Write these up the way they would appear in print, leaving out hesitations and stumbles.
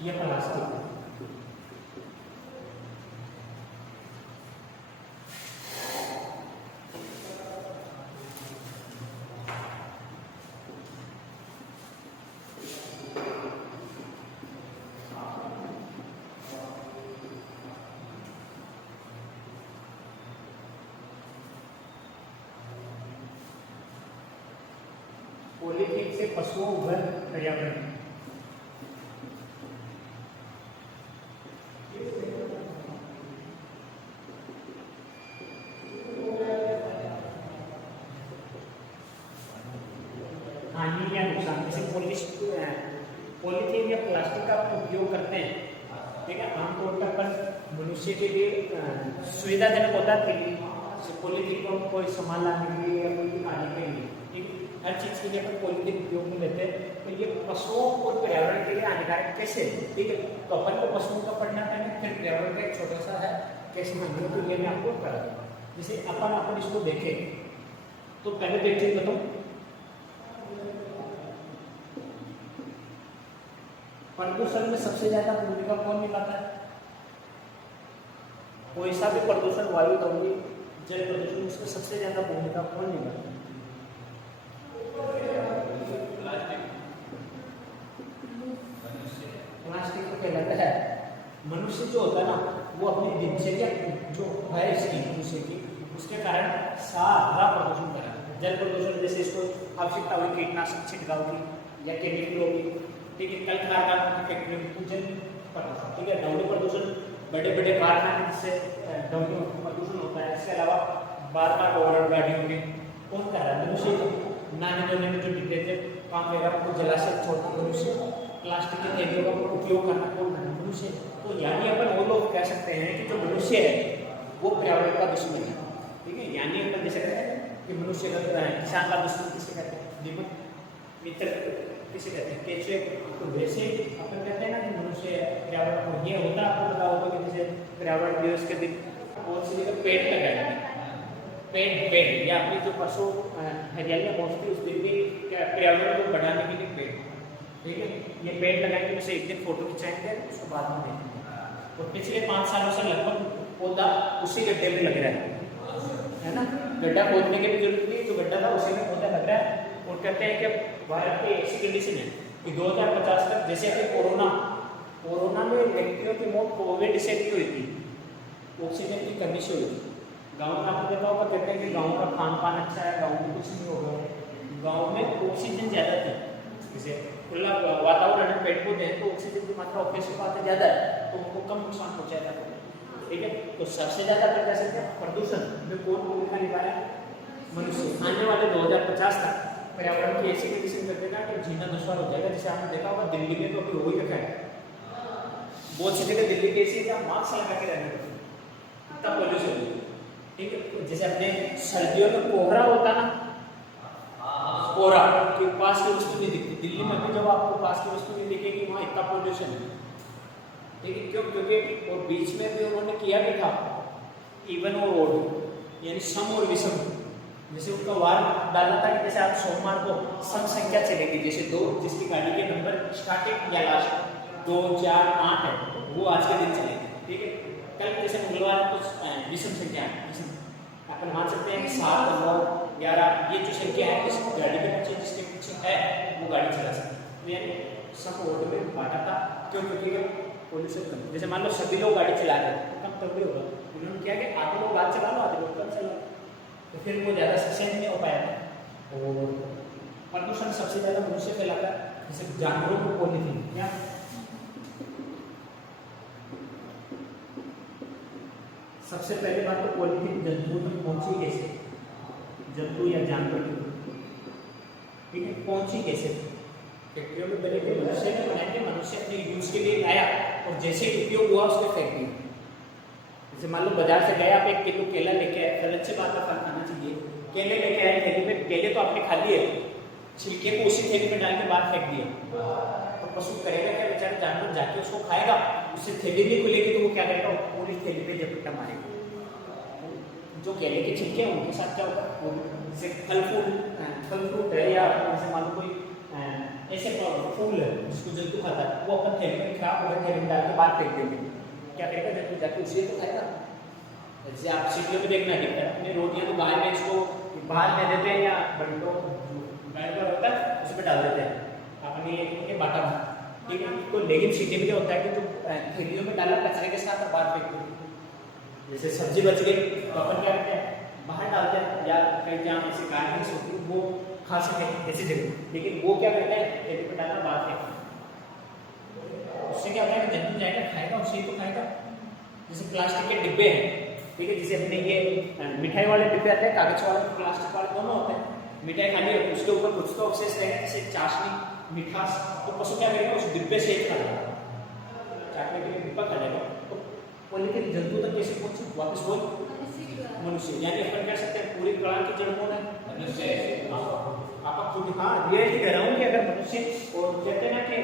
ये प्लास्टिक है। पॉलीथीन से पशुओं घर पर्यावरण। हानि या नुकसान, जैसे पॉलीथीन या प्लास्टिक का उपयोग करते हैं, ठीक है, आमतौर पर मनुष्य के लिए सुविधाजनक होता है। पॉलीथीन को कोई सामान लाने के लिए या कोई खाने के लिए, ठीक है, हर चीज़ के लिए अपन पॉलीथीन उपयोग में लेते हैं। तो ये पशुओं और पर्यावरण के लिए हानिकारक कैसे, ठीक है, तो अपन को पशुओं का पढ़ना है, फिर पर्यावरण का एक छोटा सा है कैसे समझने के लिए मैं आपको करा दूँ। जैसे अपन इसको देखें तो पहले देखते हैं, बताओ प्रदूषण में सबसे ज्यादा भूमिका कौन निभाता है? कोई सा भी प्रदूषण, वायु ध्वनि, जल प्रदूषण, उसमें सबसे ज्यादा भूमिका कौन निभाता है? प्लास्टिक को कहलाता है। मनुष्य जो होता है ना, वो अपनी दिनचर्या जो है इसकी मनुष्य की, उसके कारण सारा प्रदूषण करा। जल प्रदूषण, जैसे इसको आवश्यकता हुई कीटनाशक छिड़काव की या केमिकलों की, ठीक है, कल कारखानों की फैक्ट्री में जल प्रदूषण, ठीक है, ध्वनि प्रदूषण, बड़े बड़े कारखाने जिससे ध्वनि प्रदूषण होता है। इसके अलावा बार बार ओवर गाड़ियों में कौन कर रहा है? मनुष्य। नहाने धोने में जो डिटर्जेंट काम लेगा वो जलाशय छोड़ना मनुष्य। प्लास्टिक के थैलियों का उपयोग करना कौन करना? मनुष्य। तो यानी अपन वो लोग कह सकते हैं कि जो मनुष्य है वो पर्यावरण का दुश्मन है, ठीक है। यानी अपन जैसे कहते हैं कि मनुष्य का किसान का दुश्मन किसे कहते हैं? दीपक मित्र किसे कहते हैं? केचुए। तो वैसे अपन कहते हैं ना कि मनुष्य पर्यावरण को, ये होता है आपको पता होगा कि जैसे पर्यावरण दिवस के दिन कौन सी जगह पेड़ लगाए, पेड़ या अपनी जो पशु हरियाली पहुँचती है उस दिन भी पर्यावरण को बढ़ाने के लिए पेड़, ठीक है, ये पेड़ लगाएंगे। उसे एक दिन फोटो खिंचाएंगे, उसको बाद में देखेंगे। और पिछले 5 सालों से लगभग पौधा उसी गड्ढे में लग रहा है ना। गड्ढा खोदने की भी जरूरत नहीं, जो गड्ढा था उसी में पौधा लग रहा है। और कहते हैं कि भारत की ऐसी कंडीशन है कि 2050 तक, जैसे कि कोरोना में व्यक्तियों की मौत कोविड से भी हुई थी, ऑक्सीजन की कमी से हुई थी। गाँव में आपने देखा होगा, कहते हैं कि गाँव का खान पान अच्छा है, गाँव में कुछ नहीं होगा। गाँव में ऑक्सीजन ज़्यादा थी, जैसे खुला वातावरण है, पेड़ पौधे हैं, तो ऑक्सीजन की मात्रा ऑक्सीजन की मात्रा ज़्यादा है, तो उनको कम नुकसान पहुँचाया जाता है, ठीक है। तो सबसे ज़्यादा अपन कह सकते हैं प्रदूषण में कौन भूमिका निभा रहा है? मनुष्य। आने वाले 2050 तक पर्यावरण की ऐसी कंडीशन कर देगा कि जीना दुश्वार हो जाएगा। जैसे आपने देखा होगा दिल्ली में तो अभी हो ही रखा है, बहुत सी जगह दिल्ली की ऐसी जहाँ मास्क लगा के रहना पड़ता है, इतना पॉल्यूशन है, ठीक है। जैसे अपने सर्दियों में कोहरा होता ना, कोहरा कि पास की वस्तु नहीं दिखती, दिल्ली में भी जब आपको पास की वस्तु नहीं दिखेगी वहाँ इतना पॉल्यूशन है, ठीक है। क्यों? क्योंकि और बीच में भी उन्होंने किया भी था इवन और ओड, यानी सम और विषम, जैसे उनका वार डाला था कि जैसे आप सोमवार को सम संख्या चलेगी, जैसे 2 जिसकी गाड़ी के नंबर स्टार्टिंग या लास्ट 2, 4, 8 है, वो आज के दिन चलेगी, ठीक है। कल जैसे मंगलवार को विषम संख्या है, अपन मान सकते हैं कि 7, 9, 11 ये जो संख्या है इस गाड़ी के पीछे जिसके पीछे है वो गाड़ी चला सकती है। तो यानी सब ओड में बांटा था। क्यों? क्योंकि पॉल्यूशन कम। जैसे मान लो सभी लोग गाड़ी चला रहे हैं तो कम तभी होगा। उन्होंने क्या कि आधे लोग बात चला लो, आधे लोग कम चला, तो फिर वो ज़्यादा सक्सेस नहीं हो पाया था। और प्रदूषण सबसे ज़्यादा मनुष्य फैलाता है, जैसे जानवरों को पॉलीथीन क्या, सबसे पहले बात तो पॉलीथीन जंतुओं तक पहुंची कैसे, जंतु या जानवर, ठीक है, पहुंची कैसे? फैक्ट्रियों में बने थे, मनुष्य ने बनाए थे, मनुष्य अपने यूज के लिए लाया और जैसे उपयोग हुआ उसने फेंक दिया। जैसे मान लो बाजार से गए, आप 1 किलो केला लेके आए, फल अच्छी बात है, फल खाना चाहिए, केले लेके आए थैली में, केले तो आपने खा लिए, छिलके को उसी थैली में डाल के बाहर फेंक दिया, तो पशु करेगा क्या? बेचारा जानवर जाके उसको खाएगा, उससे थैली नहीं खुलेगी तो वो क्या करेगा? पूरी थैली पे झपट्टा मारेगा। जो केले के छिलके हैं उनके साथ क्या होगा? जैसे फल फ्रूट है, या जैसे मान लो कोई ऐसे फूल है जिसको जंतु खाता है, वो अपन थैली में खराब हो गया थैली में डाल के बाहर फेंक देंगे, क्या करेगा जंतु जाके उसे तो खाएगा। जैसे आप सिटियों में देखना दिखता है, अपने रोटियां तो बाहर बेच को बाहर दे देते हैं या बंटो बैठ होता है उसमें डाल देते हैं अपने ये बाटा में, ठीक है। तो लेकिन सिटी में क्या होता है कि तो थैलियों में डाला कचरे के साथ और बाहर फेंक दो। जैसे सब्जी बच गई तो अपन क्या करते हैं बाहर डालते हैं या कहीं जहाँ ऐसे गार्डन्स होती है वो खा सके ऐसी जगह, लेकिन वो क्या करते हैं थैली में डालना बाहर फेंकना। उससे क्या होता है कि जंतु जाएगा खाएगा उसे ही तो खाएगा। जैसे प्लास्टिक के डिब्बे हैं, ठीक है, जैसे अपने ये मिठाई वाले डिब्बे आते हैं, कागज वाले प्लास्टिक वाले दोनों होते हैं। मिठाई खानी है उसके ऊपर कुछ तो अवशेष रहेगा जैसे चाशनी मिठास, तो पशु क्या करेगा उस डिब्बे से ही खा लेगा, चाटने के लिए डिब्बा खा लेगा। तो लेकिन जंतु तक कैसे पहुंचे वापस बोल मनुष्य, यानी अपन कह सकते हैं पूरी कला की जड़ कौन है मनुष्य। आप खुद हाँ रियलिटी कह रहा हूँ कि अगर मनुष्य, और कहते हैं ना कि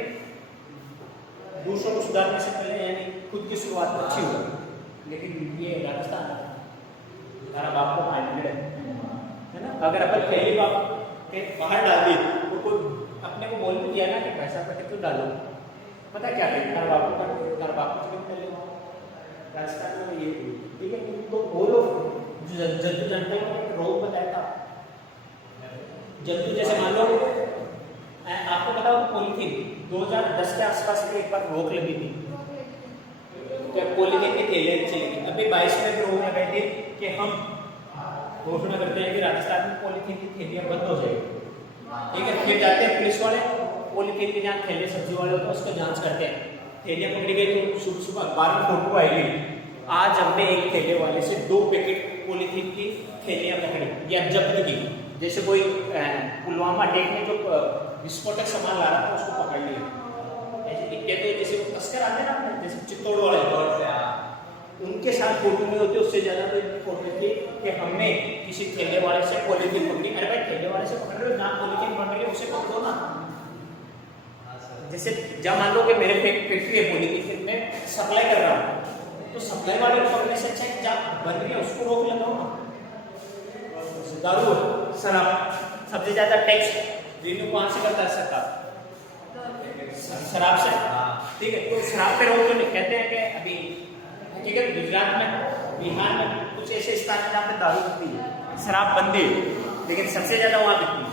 दूसरों को सुधारने से पहले यानी खुद की शुरुआत अच्छी हो, लेकिन ये राजस्थान हमारा बाप को माइंडेड है ना। अगर अपन पहली बाप के बाहर डाल दी तो कोई अपने को बोल भी दिया ना कि पैसा पटे तो डालो, पता क्या करें घर बाप को चिकन ले लो राजस्थान में ये, ठीक है। तो वो लोग जंतु जानते हैं रोग बताया था जंतु, जैसे मान लो आपको पता हो पॉलीथीन 2010 के आसपास में एक बार रोक लगी थी, तो पॉलीथीन की थैलियां चलेगी। अभी 22 में भी रोक लगाई थी कि हम घोषणा करते हैं कि राजस्थान में पॉलीथीन की थैलियां बंद हो जाएगी, ठीक है। फिर जाते हैं पुलिस वाले पॉलीथीन के जहाँ थैले सब्जी वाले होते हैं उसका जांच करते हैं, थैलियां पकड़ी गई तो सुबह सुबह 12 फोटो आएगी। आज हमने एक थैले वाले से 2 पैकेट पॉलीथीन की थैलियां पकड़ी या जब्त की। जैसे कोई पुलवामा अटैक में जो विस्फोटक सामान ला रहा था उसको पकड़ लिया, ऐसे दिखते थे जैसे वो तस्कर आते हैं ना जैसे चित्तौड़ वाले, उनके साथ फोटो नहीं होती, उससे ज्यादा कोई फोटो थी कि हमने किसी थैले वाले से पॉलीथीन पकड़ी। अरे भाई थैले वाले से पकड़ रहे हो, जहाँ पॉलीथीन पकड़ रहे उसे पकड़ो ना। जैसे जब मान लो कि मेरे फैक्ट्री है पॉलीथीन में सप्लाई कर रहा हूँ, तो सप्लाई वाले को पकड़ने से अच्छा है जहाँ बन रही है उसको रोक लगाओ ना। दारू शराब सबसे ज्यादा टैक्स रिन्यू कहाँ से करता है सरकार, शराब से, ठीक है। तो शराब पे रोक तो कहते हैं कि अभी ठीक है गुजरात में बिहार में कुछ ऐसे स्थान है जहाँ पे दारू बिकती है, शराब बंदी है, लेकिन सबसे ज्यादा वहाँ बिकती है।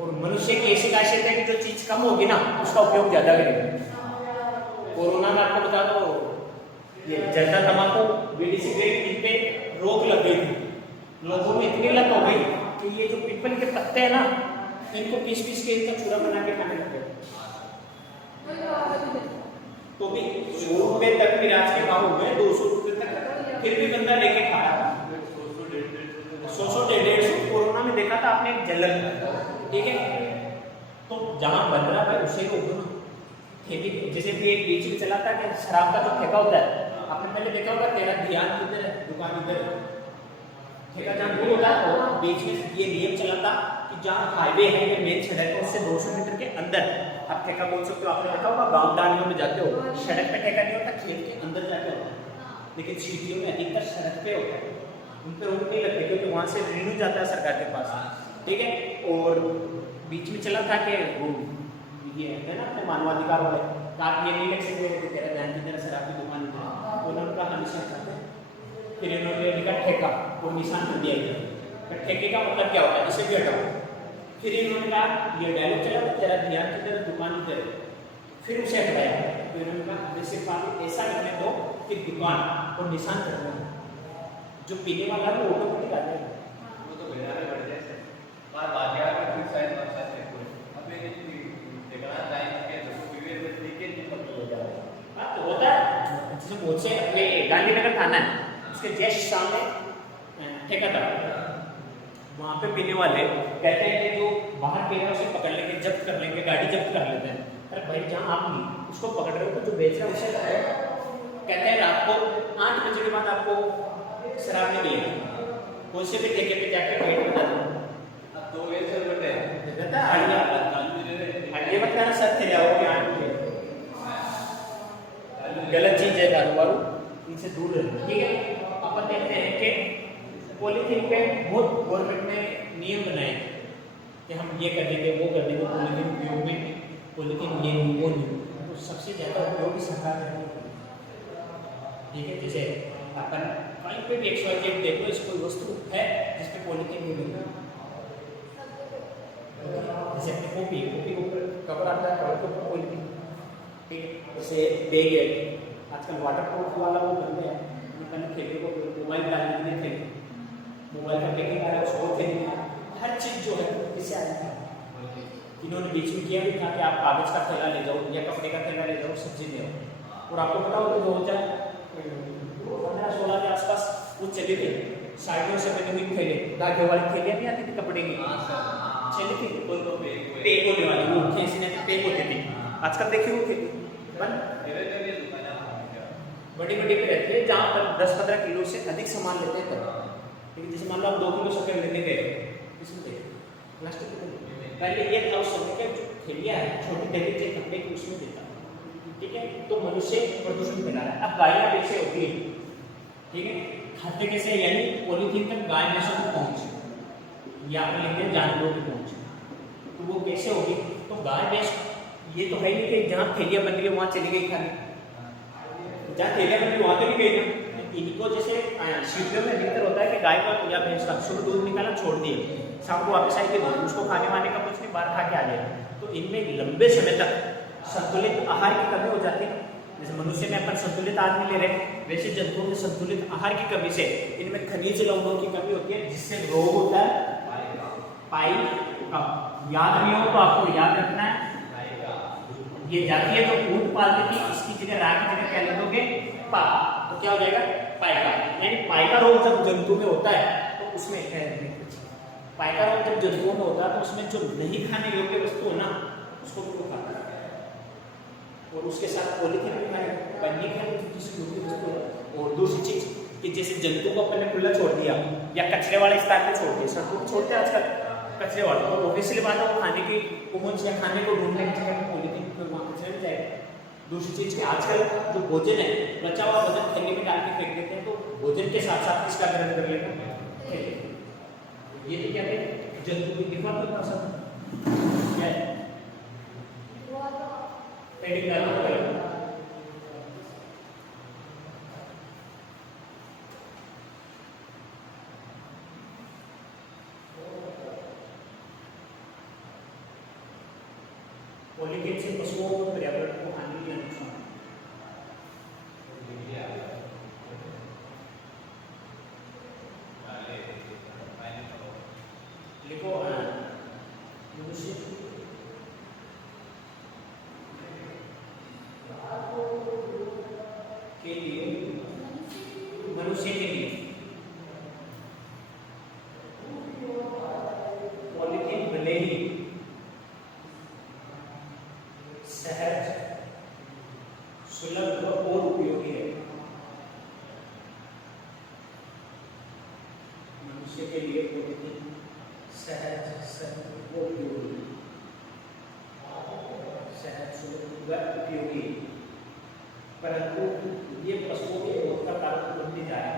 और मनुष्य की ऐसी खासियत है कि जो चीज कम होगी ना उसका उपयोग ज्यादा करेगा। कोरोना में आपको बता दो ये जर्दा तंबाकू बीड़ी सिगरेट इन पे रोक लग गई थी, लोगों में इतनी लत हो गई कि ये जो पीपल के पत्ते हैं ना इनको पीस के इनका चूरा बना के खाने लग गए। तो भी 100 रुपए तक भी राज के भाव हो गए, 200 रुपए तक, फिर भी बंदा लेके खाया 100 150 कोरोना में देखा था आपने एक झलक, ठीक है। तो जहां बन रहा है उसे रोक दो ना। खेती जैसे भी एक बीच में चला था कि शराब का जो ठेका होता है, आपने पहले देखा होगा तेरा ध्यान किधर है दुकान इधर है, ठेका जहाँ दूर होता है और बीच में ये नियम चला था कि जहाँ हाईवे है या मेन सड़क है उससे 200 मीटर के अंदर आप ठेका बोल सकते हो। आपने देखा होगा गाँव डालियों में जाते हो सड़क पे ठेका नहीं होता, खेत के अंदर जाके होता है, लेकिन सिटियों में अधिकतर सड़क पे होता है, उन पर रोक नहीं लगती क्योंकि वहाँ से रिन्यू जाता है सरकार के पास, ठीक है। और बीच में चला था कि वो ये है ना अपने मानवाधिकार वाले आप ये नहीं लिख सकते कि तेरा ध्यान की तरह शराब की दुकान है, उन्होंने कहा निशान करते हैं, फिर इन्होंने लिखा ठेका वो निशान कर दिया गया। ठेके का मतलब क्या होता है इसे भी हटाओ, फिर इन्होंने कहा ये डायलॉग चला तेरा ध्यान की तरह दुकान इधर है, फिर उसे हटाया, फिर उन्होंने कहा जैसे पानी ऐसा लिखने दो कि दुकान और निशान कर दो, जो पीने वाला है वो ऑटोमेटिक आ जाएगा। वो तो बिना में बढ़ जाए बार बाजार में कोई साइड वर्षा से कोई अबे देखना टाइम के तो पीवे में लेके नहीं पकड़ हो जाएगा। हां तो होता है जैसे बहुत से अपने गांधीनगर थाना है उसके जस्ट सामने ठेकेदार वहां पे पीने वाले कहते हैं कि जो बाहर पी रहे हैं उसे पकड़ लेंगे, जब्त कर लेंगे, गाड़ी जब्त कर लेते हैं। अरे भाई जहां आप नहीं उसको पकड़ रहे हो तो जो बेच रहा है उसे कहते हैं रात को 8 बजे के बाद आपको शराब नहीं मिलेगी, कोई से भी ठेके पे जाकर वेट बता दो तो वे सर बटे देता हड्डी मत करना सर थे जाओ क्या गलत चीज है दारू वारू इनसे दूर रहना, ठीक है। अपन देखते हैं कि पॉलीथीन पे बहुत गवर्नमेंट ने नियम बनाए कि हम ये कर देंगे वो कर देंगे पॉलीथीन उपयोग में पॉलीथीन ये नहीं वो नहीं, तो सबसे ज़्यादा उपयोगी सरकार है। ठीक है, जैसे अपन कहीं पे भी XYZ देखो, इस कोई वस्तु है जिसपे पॉलीथीन नहीं मिल रही, जैसे अपनी कॉपी के ऊपर कवर आता है, कवर के ऊपर पॉलीथीन, जैसे बैग है आजकल वाटर प्रूफ वाला वो बन गया है, पहले खेले को मोबाइल डालने के लिए थे, मोबाइल का पैकिंग आ रहा है उसको खेलने, हर चीज़ जो है इससे आ जाता है। इन्होंने बीच में किया भी था कि आप कागज का थैला ले जाओ या कपड़े का थैला ले जाओ, सब्जी ले आओ, और आपको पता हो तो 2015-16 के आसपास वो चले थे साइडों से बनी हुई थैले, धागे वाली थैलियाँ नहीं आती थी कपड़े की, चली थी पैक होने वाली, वो खींचने से पैक होती थी। आजकल देखिए वो थैली बड़ी बड़ी पे रहती है, जहाँ पर 10-15 किलो से अधिक सामान लेते हैं तब। लेकिन जैसे मान लो आप 2 किलो शक्कर लेने गए, इसमें प्लास्टिक की पहले ये था उस समय के जो थैलियाँ है छोटी थैली जो कपड़े की उसमें देता, ठीक है, तो मनुष्य प्रदूषण फैला रहा है। अब गायें कैसे होती है, ठीक है, खाते कैसे, यानी पॉलीथीन तक गाय भैंसों को पहुँचे या अपने लेते जानवरों की पहुँचे, तो वो कैसे होगी, तो गाय भैंस ये तो है ही नहीं कि जहाँ थैलियाँ बन रही है वहाँ चली गई खाने, जहाँ थैलियाँ बन रही वहाँ तो नहीं गई ना। इनको जैसे शीतों में अधिकतर होता है कि गाय का या भैंस का सुबह दूध निकाला छोड़ दिए, शाम को वापस आई के दूध उसको खाने वाने का कुछ नहीं, बाहर खा के आ जाए, तो इनमें लंबे समय तक संतुलित आहार की कमी हो जाती है। जैसे मनुष्य में अपन संतुलित आहार नहीं ले रहे, वैसे जंतुओं में संतुलित आहार की कमी से इनमें खनिज लवणों की कमी होती है, जिससे रोग होता है पाई का। याद नहीं हो तो आपको याद रखना है, ये जाती है तो ऊंट पालती थी, इसकी जगह रा की जगह क्या लिख दोगे पा, तो क्या हो जाएगा पाइका। यानी पाइका रोग जब जंतु में होता है तो उसमें पाइका रोग जब जंतुओं में होता है तो उसमें जो नहीं खाने योग्य वस्तु है ना उसको भी वो खाता है, और उसके साथ पॉलीथीन भी खाए, पन्नी खाने जिसकी योग्य वस्तु है। और दूसरी चीज कि जैसे जंतु को अपन ने खुला छोड़ दिया या कचरे वाले स्थान पे छोड़ दिया, सड़कों पर छोड़ते हैं आजकल कचरे वाले, तो ऑब्वियसली बात है वो खाने की पहुंच या खाने को ढूंढने की जगह पॉलीथीन फिर वहाँ कचरे में जाएगा। दूसरी चीज कि आजकल जो भोजन है बचा हुआ भोजन थैले में डाल के फेंक देते हैं, तो भोजन के साथ साथ इसका ग्रहण कर लेते हैं। ये तो क्या है जंतु की डिफॉल्ट भाषा क्या है, पेडिंग डालना पड़ेगा। पॉलीथीन से पशुओं और पर्यावरण को हानि या नुकसान, लिखो मनुष्य के लिए, मनुष्य के लिए पॉलीथीन भले ही सहज सुलभ और उपयोगी है, मनुष्य के लिए पॉलीथीन सहज सुलभ और उपयोगी, सहज सुलभ व उपयोगी, परंतु ये पशुओं के रोग का कारण बनते जा रहा है।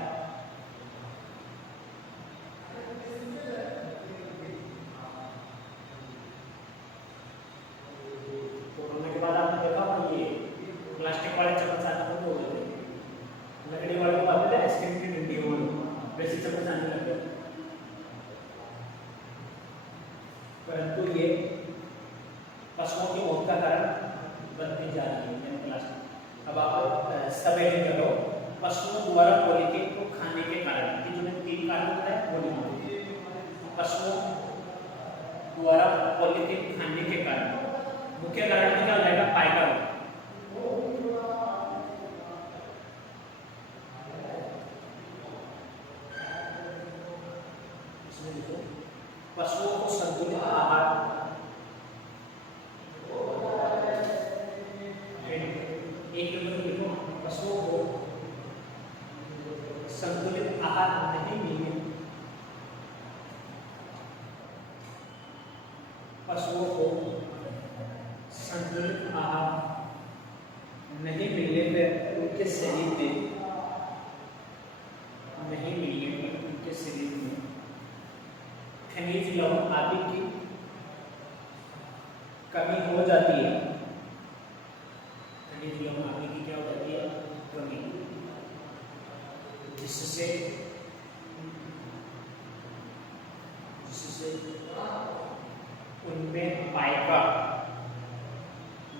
कोरोना के बाद आपने देखा होगा ये प्लास्टिक वाले चम्मच आना बंद हो गए थे, लकड़ी वाले को आते थे आइसक्रीम की डंडी हो वैसे चम्मच आने लग गए, परंतु ये पशुओं की मौत का कारण बनती जा रही है प्लास्टिक। अब आप सब एडिट करो, पशुओं द्वारा पॉलीथीन को खाने के कारण, कि जो मैंने 3 कारण बताया वो लिखो, पशुओं द्वारा पॉलीथीन खाने के कारण, मुख्य कारण क्या हो जाएगा पाइका रोग, इसमें लिखो पशुओं को संतुलित आहार, एक नंबर लिखो पशुओं को संतुलित आहार नहीं मिले, पशुओं को संतुलित आहार नहीं मिलने पर उनके शरीर में खनिज लवण आदि की कमी हो जाती है, आगे की क्या हो जाती है, कमी, जिससे उनमें पाइका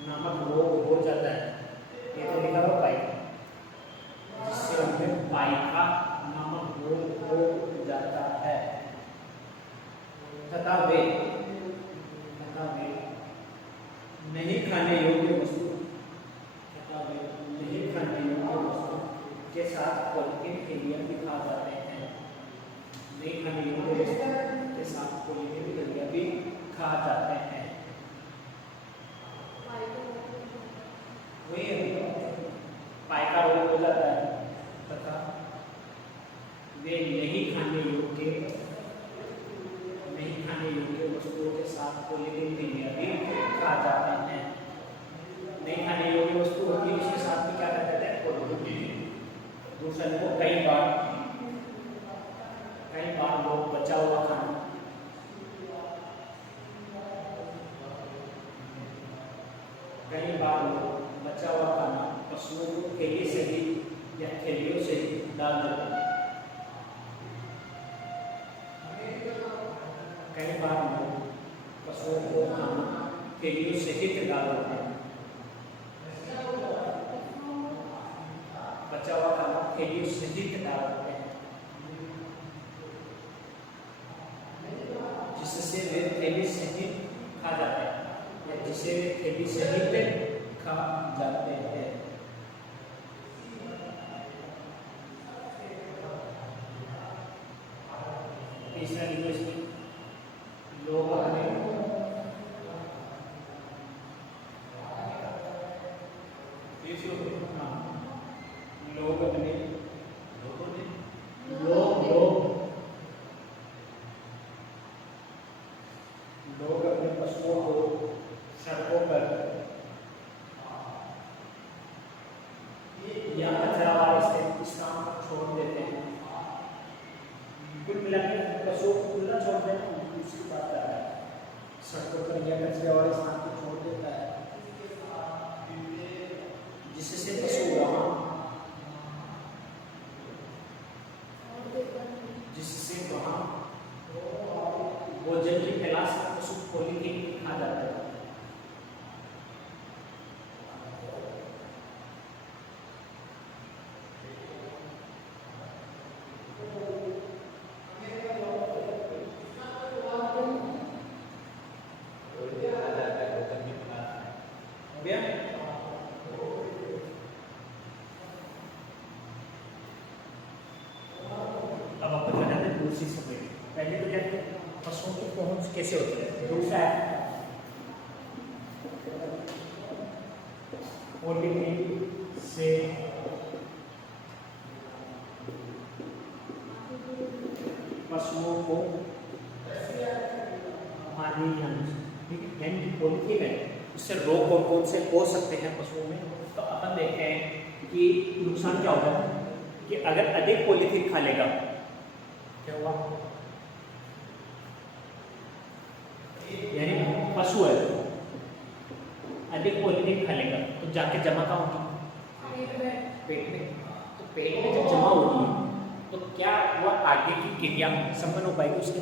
नामक रोग हो जाता है। ये तो लिखा हुआ पाइका, जिससे उनमें पाइका नामक रोग हो जाता है तथा वे नहीं खाने योग्य वस्तु के साथ पॉलिथीन थैलियां भी खा जाते हैं। नहीं खाने योग्य वस्तु के साथ पॉलिथीन थैलियां भी खा जाते हैं। वही पाइका रोग हो जाता है तथा वे नहीं खाने योग्य वस्तुओं के साथ पॉलिथीन थैलियां भी खा जाते हैं। नहीं खाने योग्य वस्तु होती है, उसके साथ में क्या कर देते हैं, पॉलिथीन। दूसरा देखो, कई बार लोग बचा हुआ खाना पशुओं को थैली से ही या थैलियों से ही डाल देते हैं। कई बार लोग पशुओं को खाना थैलियों से ही डाल देते हैं। बचा हुआ खाना थैलियों से ही डाल देते हैं, जिससे वे थैली से ही खा जाते हैं या जिसे वे थैली से ही खा जाते हैं। तीसरा लिखो इसमें, लोग अपने पशुओं को सड़कों पर या कचरा वाले स्थान पर छोड़ देते हैं। कुल मिलाकर पशुओं को खुला छोड़ देना उसकी बात कर रहा है। सड़कों पर या कचरे वाले स्थान पर छोड़ देता है, जिससे पशु वहाँ भोजन की तलाश में पशु पॉलिथीन खा जाता है। अब अपन बताते हैं दूसरी सफेद। पहले तो क्या पशुओं की पहुंच कैसे होती है, दूसरा है पॉलिथीन से पशुओं को हानि, यानी पॉलिथीन है उससे रोग कौन कौन से हो सकते हैं पशुओं में। तो अपन देखते हैं कि नुकसान क्या होगा कि अगर अधिक पॉलिथीन खा लेगा, क्या हुआ, यानी पशु है अधिक पॉलिथीन खा लेगा तो जाके जमा कहाँ होगी, पेट में। तो पेट में जब जमा होगी तो क्या हुआ, आगे की क्रिया संपन्न हो पाएगी उसके।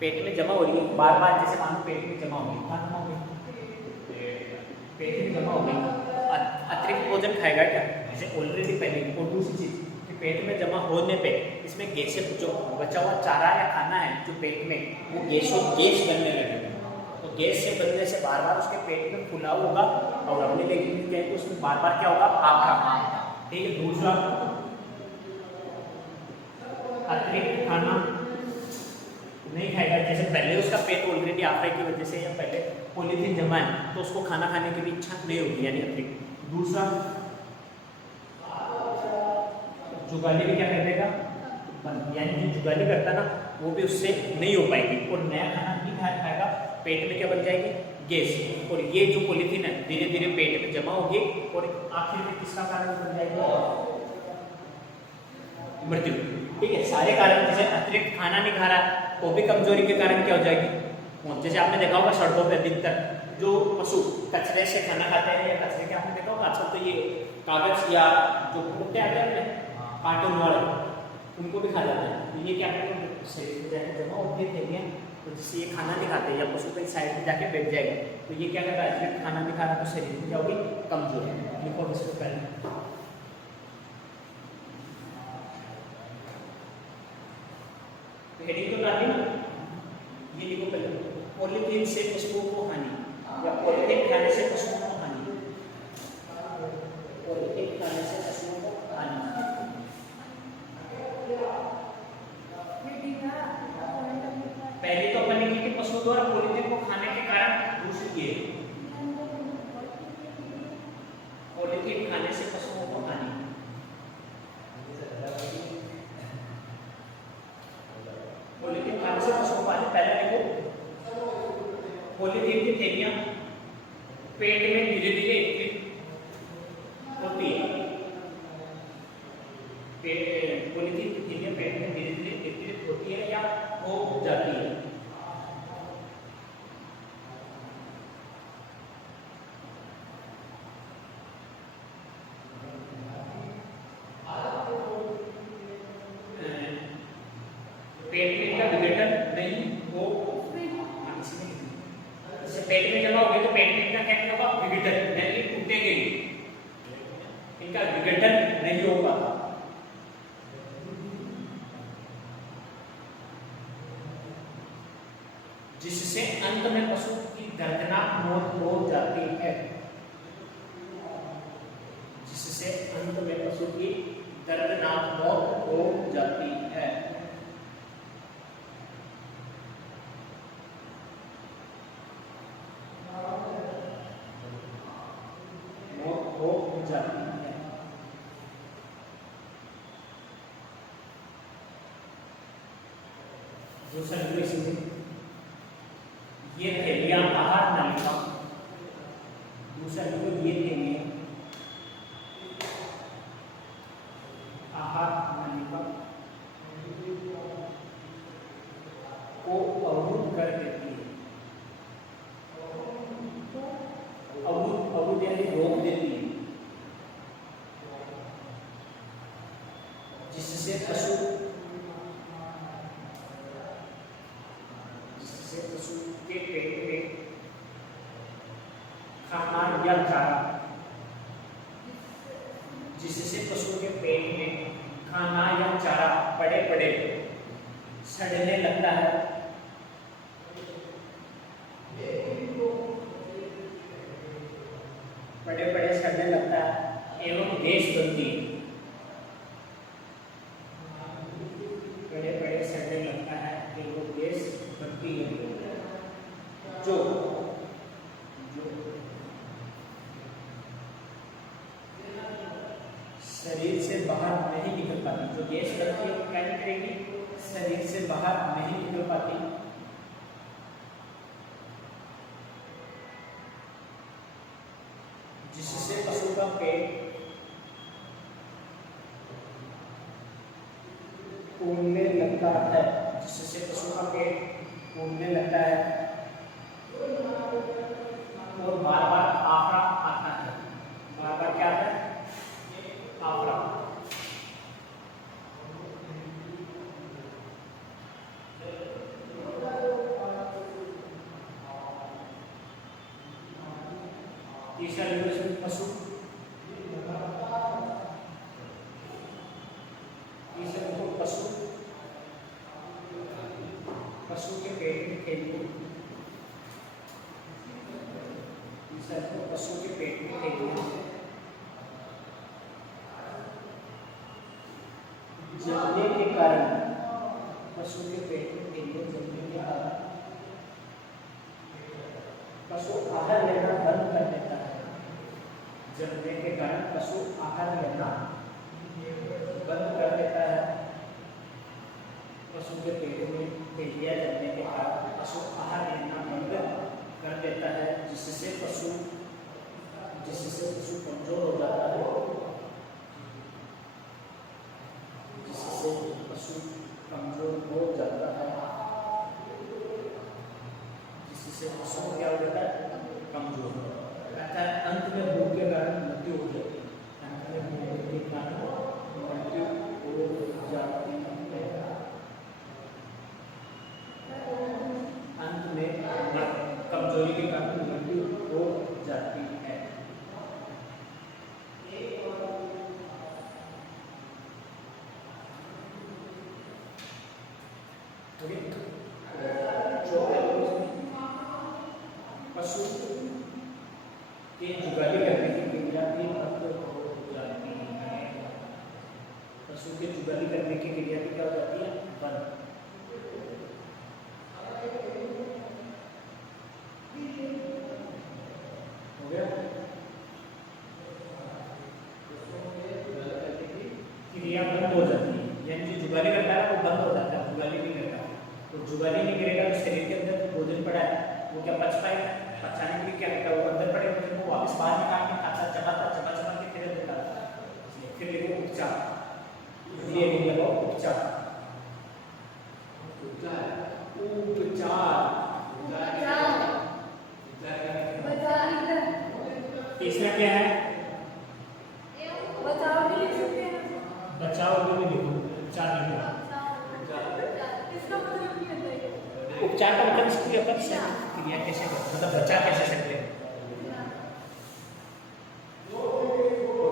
पेट में जमा हो रही है बार बार, जैसे मानो पेट में जमा होगी, कहाँ जमा होगी, पेट में जमा होगी, अतिरिक्त भोजन खाएगा क्या, जैसे ऑलरेडी पहले। और दूसरी चीज कि पेट में जमा होने पे इसमें गैस, जो बचा हुआ चारा या खाना है जो पेट में, वो गैस बनने लगेगा। तो गैस से बनने से बार बार उसके पेट में फुलाव होगा और अपने लेकिन तो उसमें बार बार क्या होगा, आका। ठीक है। दूसरा, अतिरिक्त खाना नहीं खाएगा, जैसे पहले उसका पेट ऑलरेडी आफे की वजह से या पहले पॉलिथीन जमा है तो उसको खाना खाने की भी इच्छा नहीं होगी, यानी अतिरिक्त। दूसरा, जुगाली भी क्या कर देगा, यानी जो जुगाली करता ना वो भी उससे नहीं हो पाएगी और नया खाना नहीं खाएगा, पेट में क्या बन जाएगी, गैस। और ये जो पॉलिथीन है धीरे धीरे पेट में जमा होगी और आखिर में किसका कारण बन जाएगी, मृत्यु। ठीक है। सारे कारण, जैसे अतिरिक्त खाना नहीं खा रहा है वो भी कमजोरी के कारण क्या हो जाएगी, जैसे आपने देखा होगा सड़कों पे अधिकतर जो पशु कचरे से खाना खाते हैं या कचरे के आपने देखा होगा आजकल तो ये कागज या जो कुत्ते आते हैं कार्टून वाले उनको भी खा जाते हैं। तो ये क्या करते हैं शरीर में जाके जमा होती है थैलियाँ, तो जिससे ये खाना नहीं खाते या पशु कहीं साइड में जाके बैठ जाएगा तो ये क्या कर रहा है खाना नहीं खा रहा तो शरीर में क्या होगी कमजोर है। लिखो इसको पहले हेडिंग तो डाली ना, ये लिखो पहले पॉलीथीन से पशुओं को हानि या पॉलीथीन खाने से पशुओं को हानि, पॉलीथीन खाने से पशुओं को हानि। पहले तो अपन लिखी कि पशुओं द्वारा पॉलीथीन को खाने के कारण दूषित किए, पॉलीथीन खाने से पशुओं को हानि। पॉलीथीन खाने से पशुओं को हानि पहले देखो पॉलीथीन की थैलियां पेट में धीरे धीरे होती है, पॉलीथीन की थैलियां पेट में धीरे धीरे होती है या हो जाती है। पेट में का विघटन नहीं हो, जैसे पेट में जमा हो गए तो पेट में का क्या होगा विघटन, यानी टूटेंगे, इनका विघटन नहीं होगा। जिससे अंत में पशु की दर्दनाक मौत हो जाती है, जिससे अंत में पशु की दर्दनाक मौत हो जाती है। दूसरा ये थैलियां आहार नलिका, दूसरा ये थैलियां आहार नलिका को अवरुद्ध कर देती है, अवरुद्ध यानी रोक देती है, जिससे पशु के पेट में खाना या चारा, जिससे पशु के पेट में खाना या चारा पड़े पड़े सड़ने लगता है, पड़े पड़े सड़ने लगता है एवं गैस बनती है, पड़े पड़े सड़ने लगता है एवं गैस बनती है, जो शरीर से बाहर नहीं निकल पाती, जो गैस बनती है वो क्या नहीं करेगी शरीर से बाहर नहीं निकल पाती, जिससे पशु का पेट फूलने लगता है, जिससे पशु का पेट फूलने लगता है और बार बार आफरा आता है, बार बार क्या आता है आफरा। तीसरा पशु, तीसरा पशु, पशु के पेट में थैलियां, पशु के पेट में थैलियां जलने के कारण, पशु के पेट में थैलियां जलने के कारण पशु आहार लेना बंद कर देता है, जलने के कारण पशु आहार लेना बंद कर देता है, पशु के पेट में थैलियां जलने के कारण पशु आहार लेना बंद कर देता है, जिससे पशु कमजोर हो जाता है, जिससे पशु कमजोर हो जाता है, जिससे पशु क्या हो जाता है जुगाली करने की क्रिया भी क्या हो जाती है, बंद। हो गया, क्रिया बंद हो जाती है, यानी जो जुगाली करता है वो बंद हो जाता है, जुगाली नहीं करता। तो जुगाली नहीं करेगा तो शरीर के अंदर जो भोजन पड़ा है वो क्या पच पाएगा, पचाने के लिए क्या करता है, वो अंदर पड़े भोजन को वापस बाहर निकाल के खाता, चबा के फिर अंदर डालता है। फिर देखो उपचार, ये देखो उपचार, तीसरा क्या है, बचाव भी लिखो, उपचार नहीं लिखो। उपचार का मतलब इसकी क्रिया कैसे, मतलब बचा कैसे सकते हैं।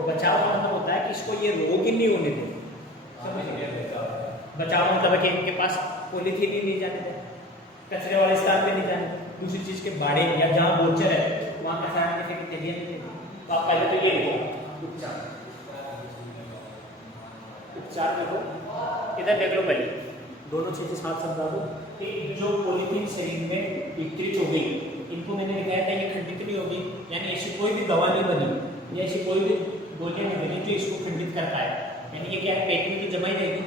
बचाव का मतलब होता है कि इसको ये रोग ही नहीं होने दे। बचाव मतलब कि इनके पास पॉलीथीन ही नहीं जाने दे, कचरे वाले स्थान पे नहीं जाने, दूसरी चीज के बाड़े या जहाँ गोचर है वहाँ कचरा नहीं देखे। तो आप पहले तो ये लिखो उपचार, उपचार देखो, इधर देख लो पहले दोनों चीजें साथ समझा दो कि जो पॉलीथीन शरीर में विकृत हो गई, इनको मैंने लिखा था ये खंडित नहीं होगी, यानी ऐसी कोई भी दवा नहीं बनी या ऐसी कोई भी गोलियां नहीं बनी जो इसको खंडित कर पाए, यानी ये क्या है पेट में तो जमा ही रहेगी।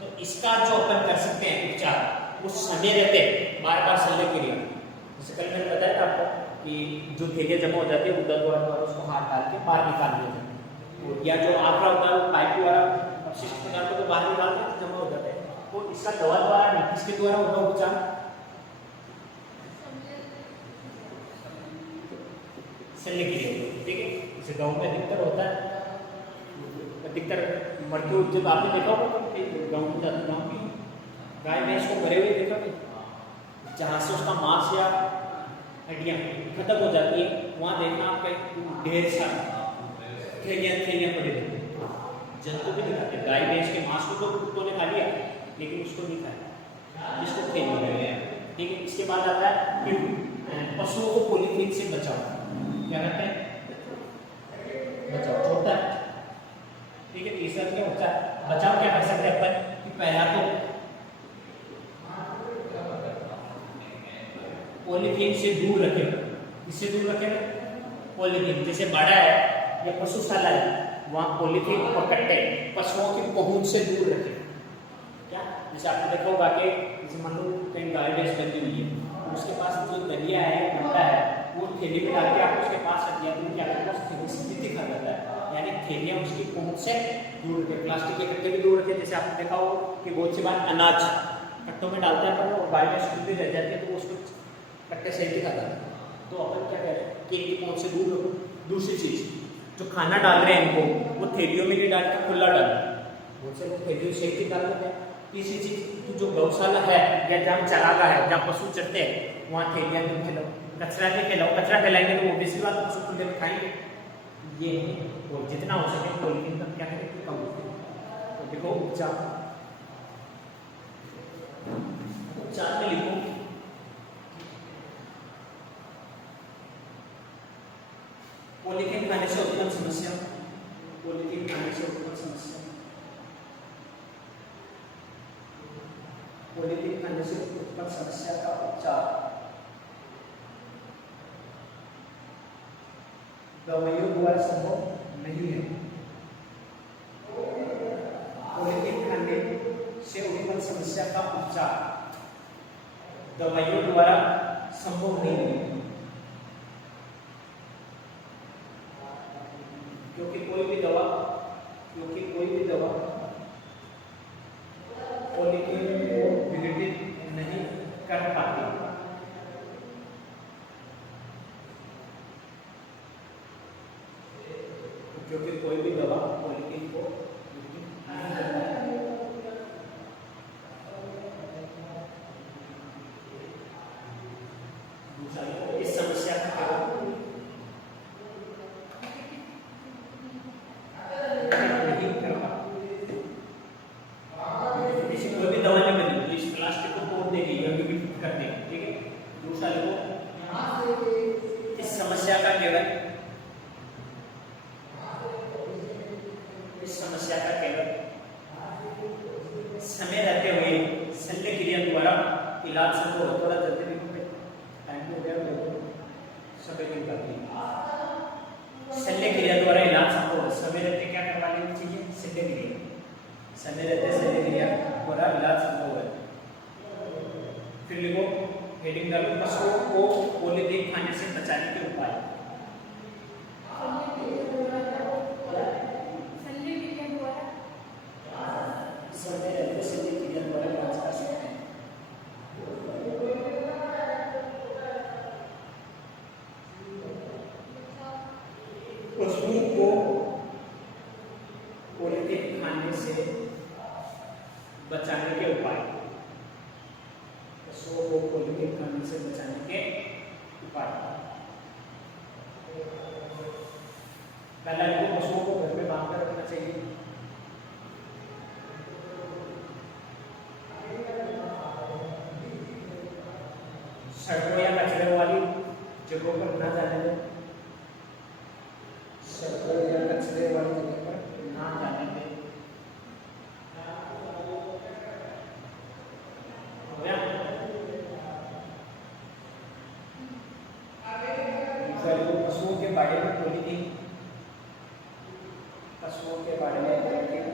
तो इसका जो अपन कर सकते हैं उपचार, उस समय रहते बार बार शल्य क्रिया, जैसे कल मैंने बताया था आपको कि जो थैलियाँ जमा हो जाती है उदर द्वारा उसको हाथ डाल के बाहर निकाल दिया जाता है, या जो आंकड़ा होता है वो पाइप द्वारा अपशिष्ट पदार्थ को बाहर निकाल के जमा हो जाता है। तो इसका दवा द्वारा नहीं, किसके द्वारा होगा उपचार, शल्य क्रिया, ठीक है। जैसे गाँव में अधिकतर होता है, अधिकतर मृत्यु जब आपने देखा होगा तो गाँव में जाते, गाँव की गाय भैंस को मरे हुए देखा नहीं, जहाँ से उसका मांस या हड्डियाँ खत्म हो जाती है वहाँ देखना आपका ढेर सारी थैलियाँ पड़ी रहती है। जंतु भी दिखाते हैं, गाय भैंस के मांस को तो कुत्तों ने खा लिया लेकिन उसको नहीं खाया, जिसको थैलियाँ, ठीक है। इसके बाद आता है कि पशुओं को पॉलीथीन से बचाओ, क्या करते हैं, बचाओ छोटा है, ठीक है। तीसरा क्या होता है, बचाव क्या कर सकते हैं अपन कि पहला तो पॉलीथीन से दूर रखें, इससे दूर रखें पॉलीथीन, जैसे बाड़ा है या पशुशाला है वहाँ पॉलीथीन और कट्टे पशुओं की पहुंच से दूर रखें। क्या, जैसे आपने देखा होगा कि जैसे मान लो कहीं गाय भैंस बंधी हुई है, उसके पास जो दलिया है गंदा है वो थैली में डाल के आप उसके पास रख दिया तो क्या करता है, थैली से दिखा जाता है, यानी थैलियाँ उसकी पहुंच से दूर रखें। प्लास्टिक के कट्टे भी दूर रखें, जैसे आपने देखा हो कि बहुत सी बार अनाज कट्टों में डालता है पर वो गाय भैंस खुद भी रह जाती है तो उसको कट्टे सही दिखाता है। तो अपन क्या कह रहे हैं कि इनकी पहुंच से दूर रखो। दूसरी चीज, जो खाना डाल रहे हैं इनको वो थैलियों में नहीं डाल के खुला डालो, बहुत से लोग थैलियों से ही डाल देते हैं। तीसरी चीज, जो गौशाला है या जहाँ चरागा है जहाँ पशु चरते हैं वहाँ थैलियाँ नहीं खिलाओ, कचरा नहीं खिलाओ, कचरा खिलाएंगे तो वो बेसी बात पशु खुले में खाएंगे, ये और जितना हो सके पॉलीथीन का क्या करें कम हो। तो देखो उपचार, उपचार में लिखो पॉलीथीन खाने से उत्पन्न समस्या, पॉलीथीन खाने से उत्पन्न समस्या, पॉलीथीन खाने से उत्पन्न समस्या का उपचार दवाइयों द्वारा संभव नहीं है। पॉलीथीन खाने से उत्पन्न समस्या का उपचार दवाइयों द्वारा संभव नहीं है, क्योंकि कोई भी दवा पॉलीथीन को विघटित नहीं कर पाती। क्योंकि कोई भी दवा पॉलीथीन को विघटित नहीं कर पाती। इस समस्या का समय रहते हुए शल्य क्रिया द्वारा इलाज संभव हो। थोड़ा जल्दी लिखो, टाइम हो गया तो समय की बात है। शल्य क्रिया द्वारा इलाज संभव हो। समय रहते क्या करवा लेनी चाहिए? शल्य क्रिया। समय रहते शल्य क्रिया द्वारा इलाज संभव है। फिर लिखो, हेडिंग डालो, पशुओं को पॉलीथीन खाने से बचाने के उपाय। समय रहते शल्य क्रिया द्वारा इलाज कर सकते हैं। पशुओं को पॉलीथीन खाने से बचाने के उपाय। पशुओं को पॉलीथीन खाने से बचाने के उपाय। पहला इनको पशुओं को घर में बांध कर रखना चाहिए। सड़कों या कचरे वाली जगहों पर ना जाने दें। सड़कों या कचरे वाली जगह पर ना जाने दें। हो गया? पशुओं के बाड़े में पॉलीथीन, पशुओं के बाड़े में पॉलीथीन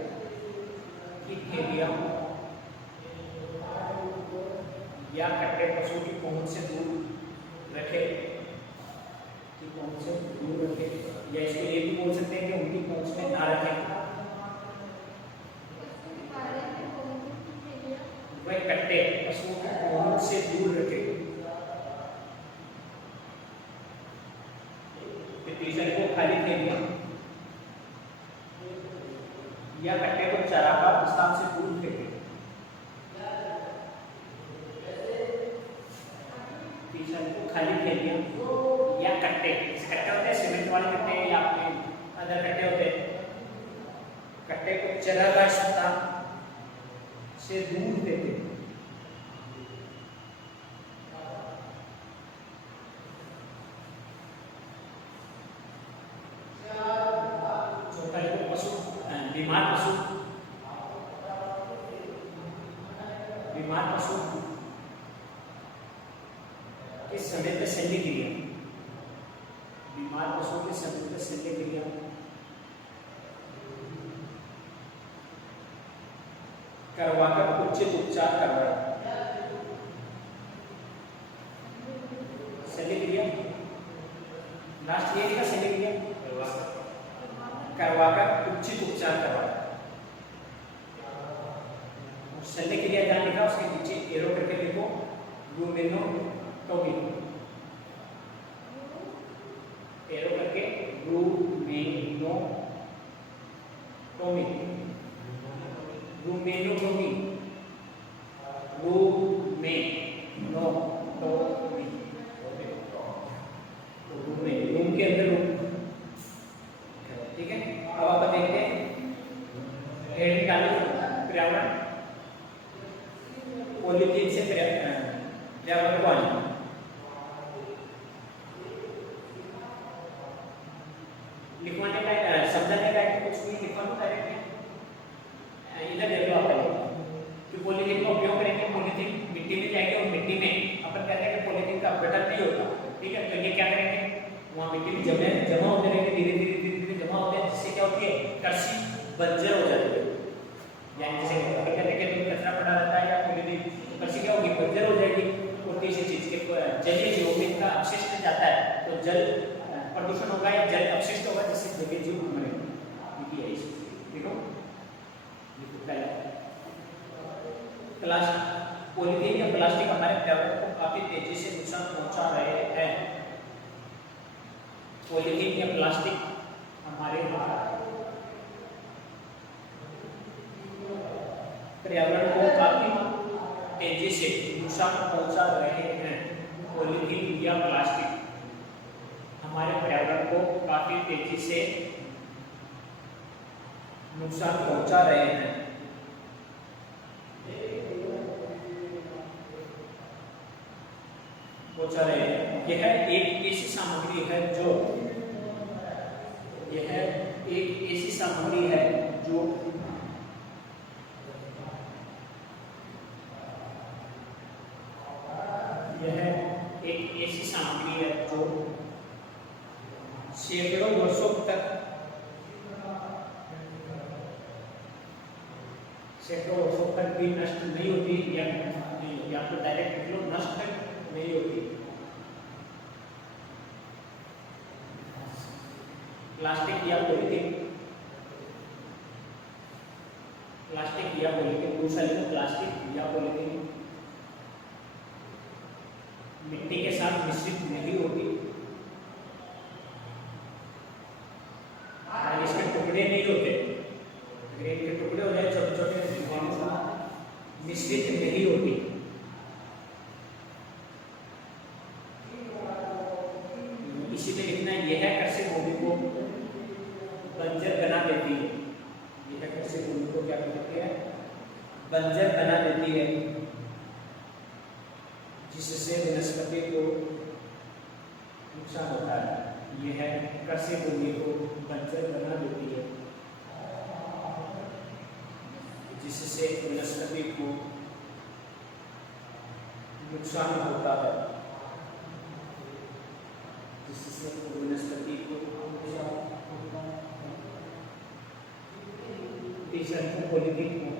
की थैलियां या कट्टे पशु की पहुंच से दूर रखे, की पहुंच से दूर रखे, या इसको ये भी बोल सकते हैं कि उनकी पहुंच में ना रखें। वह कट्टे पशुओं की पहुंच से दूर रखे। तीसरे को खाली थैलियां या कट्टे को चारागाह स्थान से दूर फेंके। खाली थैलियां या कट्टे, कट्टे होते हैं सीमेंट वाले कट्टे या आपके अदर कट्टे होते हैं, कट्टे को चारागाह स्थान से दूर देते। चौथा है पशु, बीमार पशु, बीमार पशु के समय पे शल्य क्रिया, बीमार पशुओं के समय पे शल्य क्रिया करवाकर उचित उपचार करवाए। शल्य क्रिया लास्ट ये का शल्य क्रिया करवाकर उचित उपचार करवाए। शल्य क्रिया जहाँ लिखा उसके नीचे एरो करके लिखो, रूमेनोटोमी, एरो करके रूमेनोटोमी, रूमेनोटोमी, रूमेनोटोमी, रूम के अंदर रूम। ठीक है, अब आप देखते हैं हेडिंग डालो, पर्यावरण पॉलीथीन से पर्यावरण को आने। लिखवाने का समझाने का कुछ भी लिखवा दो डायरेक्ट। इधर देख लो आप कि पॉलीथीन का उपयोग करेंगे, पॉलीथीन मिट्टी में जाएगी और मिट्टी में अपन कहते हैं कि पॉलीथीन का अपघटन नहीं होता। ठीक है, तो ये क्या करेंगे, वहाँ मिट्टी में जमा होते रहेंगे, धीरे धीरे धीरे धीरे जमा होते हैं, जिससे क्या होती है, कृषि बंजर हो जाती है। यानी जैसे कहते हैं कि कचरा पड़ा रहता है या पॉलीथीन, कृषि क्या होगी, बंजर हो जाएगी। और तीसरी चीज के जलीय जीवों में इनका अपशिष्ट जाता है तो जल प्रदूषण होगा या जल अपशिष्ट होगा, जिससे जलीय जीव मरेंगे। देखो पॉलीथीन या प्लास्टिक हमारे पर्यावरण को काफी तेजी से नुकसान पहुंचा रहे हैं। पॉलीथीन या प्लास्टिक हमारे पर्यावरण को काफी तेजी से नुकसान पहुंचा रहे हैं। पॉलीथीन या प्लास्टिक हमारे पर्यावरण को काफी तेजी से नुकसान पहुंचा रहे हैं। यह एक ऐसी सामग्री है जो ऐसी सामग्री है जो सैकड़ों वर्षों तक भी नष्ट नहीं होती या तो डायरेक्ट मतलब नष्ट नहीं होती। प्लास्टिक या पॉलीथीन, दूसरा लिखो प्लास्टिक या पॉलीथीन मिट्टी के साथ मिश्रित नहीं होती, इसके टुकड़े नहीं होते, इनके टुकड़े हो जाए छोटे छोटे, मिश्रित नहीं होती। इसी में लिखना यह कृषि भूमि को बंजर बना देती है, यह कृषि भूमि को क्या करती है, बंजर बना देती है, जिससे वनस्पति को नुकसान होता है। यह कृषि भूमि को बंजर बना देती है, जिससे वनस्पति को नुकसान होता है, जिससे वनस्पति को नुकसान होता है। तीसरा पॉलीथीन को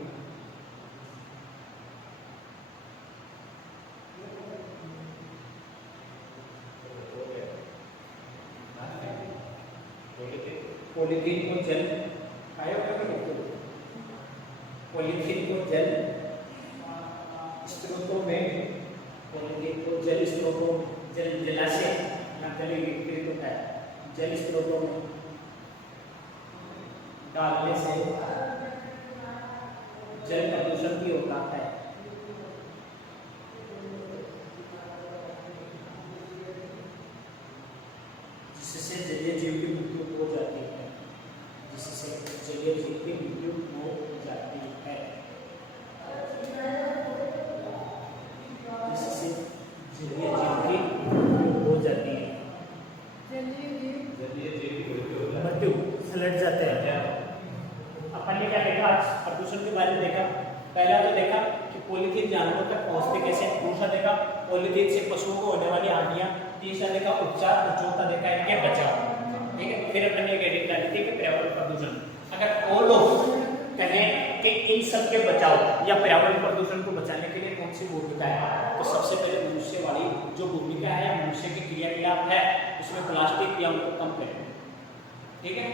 जल पॉलीथीन को जल स्रोतों में, जलाशय जल विकृत होता है, जल स्रोतों में डालने से जल प्रदूषण भी होता है। जिससे जलीय जीव की मृत्यु हो जाती है, जिससे जलीय जीव की मृत्यु हो जाती है, जिससे जलीय जीव की मृत्यु हो जाती है, मृत्यु सलट जाते हैं। अपन ने क्या देखा आज प्रदूषण के बारे में देखा, पहला तो देखा कि पॉलीथीन जानवरों तक पहुंचते कैसे, दूसरा देखा पॉलीथीन से पशुओं को होने वाली हानियां, तीसरा देखा उपचार और चौथा देखा है क्या बचाव। ठीक है, फिर अपन ने हेडिंग डाली थी कि पर्यावरण प्रदूषण। अगर वो लोग कहें कि इन सब के बचाव या पर्यावरण प्रदूषण को बचाने के लिए कौन सी भूमिका है, तो सबसे पहले मनुष्य वाली जो भूमिका है, मनुष्य की क्रियाकलाप है, उसमें प्लास्टिक या उनको कम करें। ठीक है।